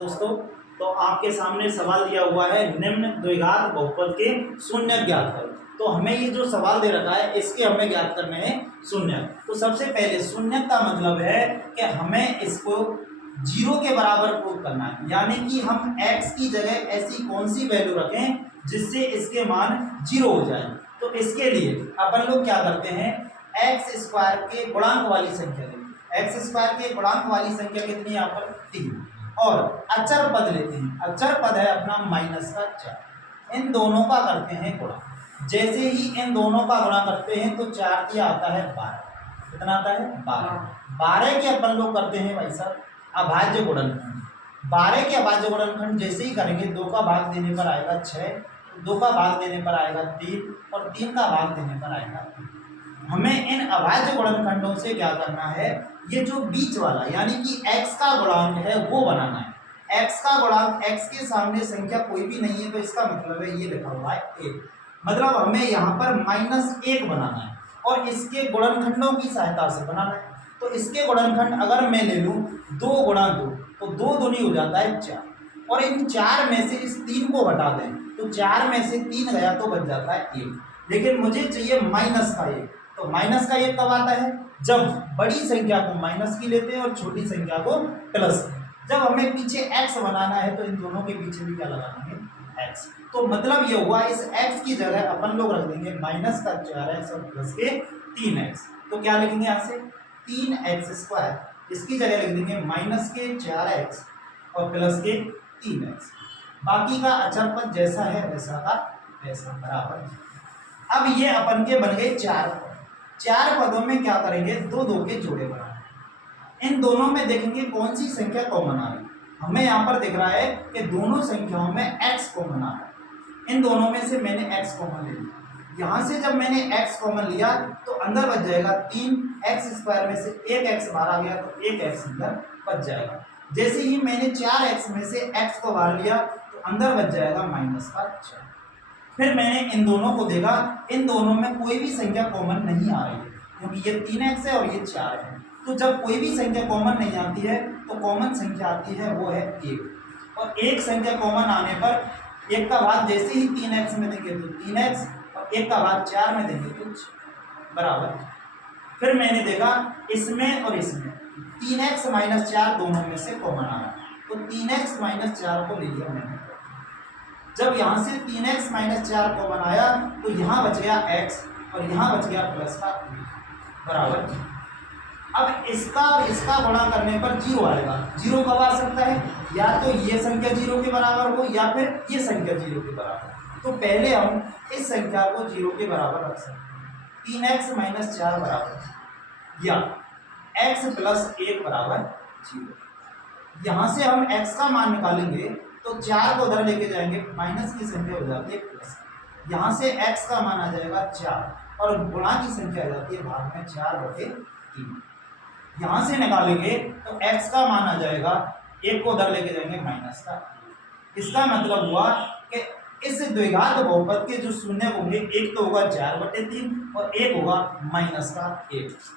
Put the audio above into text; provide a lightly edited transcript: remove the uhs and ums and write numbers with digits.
दोस्तों, तो आपके सामने सवाल दिया हुआ है निम्न द्विघात बहुपद के शून्य ज्ञात करो। तो हमें ये जो सवाल दे रखा है इसके हमें ज्ञात करने हैं शून्य। तो सबसे पहले शून्य का मतलब है कि हमें इसको जीरो के बराबर प्रूव करना है, यानी कि हम x की जगह ऐसी कौन सी वैल्यू रखें जिससे इसके मान जीरो हो जाए। तो इसके लिए अपन लोग क्या करते हैं, एक्स स्क्वायर के गुणांक वाली संख्या लेंगे। एक्स स्क्वायर के गुणांक वाली संख्या कितनी, यहाँ पर 3, और अचर पद लेते हैं। अचर पद है अपना माइनस का 4। इन दोनों का करते हैं गुणा। जैसे ही इन दोनों का गुणा करते हैं तो 4 दिया आता है 12। कितना आता है 12। 12 के अपन लोग करते हैं भाई साहब अभाज्य गुणनखंड। 12 के अभाज्य गुणनखंड जैसे ही करेंगे 2 का भाग देने पर आएगा 6, 2 का भाग देने पर आएगा 3 और 3 का भाग देने पर आएगा 3। हमें इन अभाज्य गुणनखंडों से क्या करना है, ये जो बीच वाला यानी कि x का गुणांक है वो बनाना है। x का गुणांक, x के सामने संख्या कोई भी नहीं है तो इसका मतलब है ये लिखा हुआ है 1, मतलब हमें यहाँ पर -1 बनाना है और इसके गुणनखंडों की सहायता से बनाना है। तो इसके गुणनखंड अगर मैं ले लूँ 2 गुणा 2 तो 2 दूनी हो जाता है 4, और इन 4 में से इस 3 को घटा दें तो 4 में से 3 गया तो बच जाता है 1, लेकिन मुझे चाहिए माइनस का 1। तो माइनस का 1 कब आता है, जब बड़ी संख्या को माइनस की लेते हैं और छोटी संख्या को प्लस। जब हमें पीछे x बनाना है तो इन दोनों के पीछे भी क्या लगाना है, x। तो मतलब ये हुआ इस x की जगह अपन लोग रख देंगे माइनस का 4x और प्लस के 3x। तो क्या लिखेंगे यहाँ से 3x स्क्वायर, इसकी जगह लिख देंगे माइनस के 4x और प्लस के 3x। बाकी का अचर पद जैसा है वैसा का वैसा बराबर। अब ये अपन के बन गए 4 पद। 4 पदों में क्या करेंगे, 2 के जोड़े बनाएंगे। इन दोनों में देखेंगे कौन सी संख्या कॉमन आ रही है। हमें यहाँ पर दिख रहा है कि दोनों संख्याओं में x कॉमन आ रहा है। इन दोनों में से मैंने x कॉमन ले लिया। यहाँ से जब मैंने x कॉमन लिया तो अंदर बच जाएगा 3x स्क्वायर में से 1x बाहर आ गया तो 1x अंदर बच जाएगा। जैसे ही मैंने 4x में से x को बाहर लिया तो अंदर बच जाएगा माइनस का 4। फिर मैंने इन दोनों को देखा, इन दोनों में कोई भी संख्या कॉमन नहीं आ रही है क्योंकि ये 3x है और ये 4 है। तो जब कोई भी संख्या कॉमन नहीं आती है तो कॉमन संख्या आती है वो है 1, और एक संख्या कॉमन आने पर 1 का भाग जैसे ही 3x में देंगे तो 3x और 1 का भाग 4 में देंगे तो बराबर। फिर मैंने देखा इसमें और इसमें 3x - 4 दोनों में से कॉमन आ रहा है तो 3x - 4 को ले लिया मैंने। जब यहाँ से 3x - 4 कॉमन आया तो यहाँ बच गया x और यहाँ बच गया प्लस का बराबर। अब इसका और इसका गुणा करने पर 0 आएगा। 0 कब आ सकता है, या तो ये संख्या 0 के बराबर हो या फिर ये संख्या 0 के बराबर। तो पहले हम इस संख्या को 0 के बराबर रख सकते हैं। 3x - 4 बराबर या x + 1 बराबर 0। यहाँ से हम x का मान निकालेंगे तो 4 को उधर लेके जाएंगे, माइनस की संख्या हो जाती है प्लस। यहाँ से x का मान आ जाएगा 4 और गुणा की संख्या आ जाती है भाग में 4/3। यहाँ से निकालेंगे तो x का मान आ जाएगा, 1 को उधर लेके जाएंगे माइनस का। इसका मतलब हुआ कि इस द्विघात बहुपद के जो शून्य होंगे, एक तो होगा 4/3 और एक होगा -1।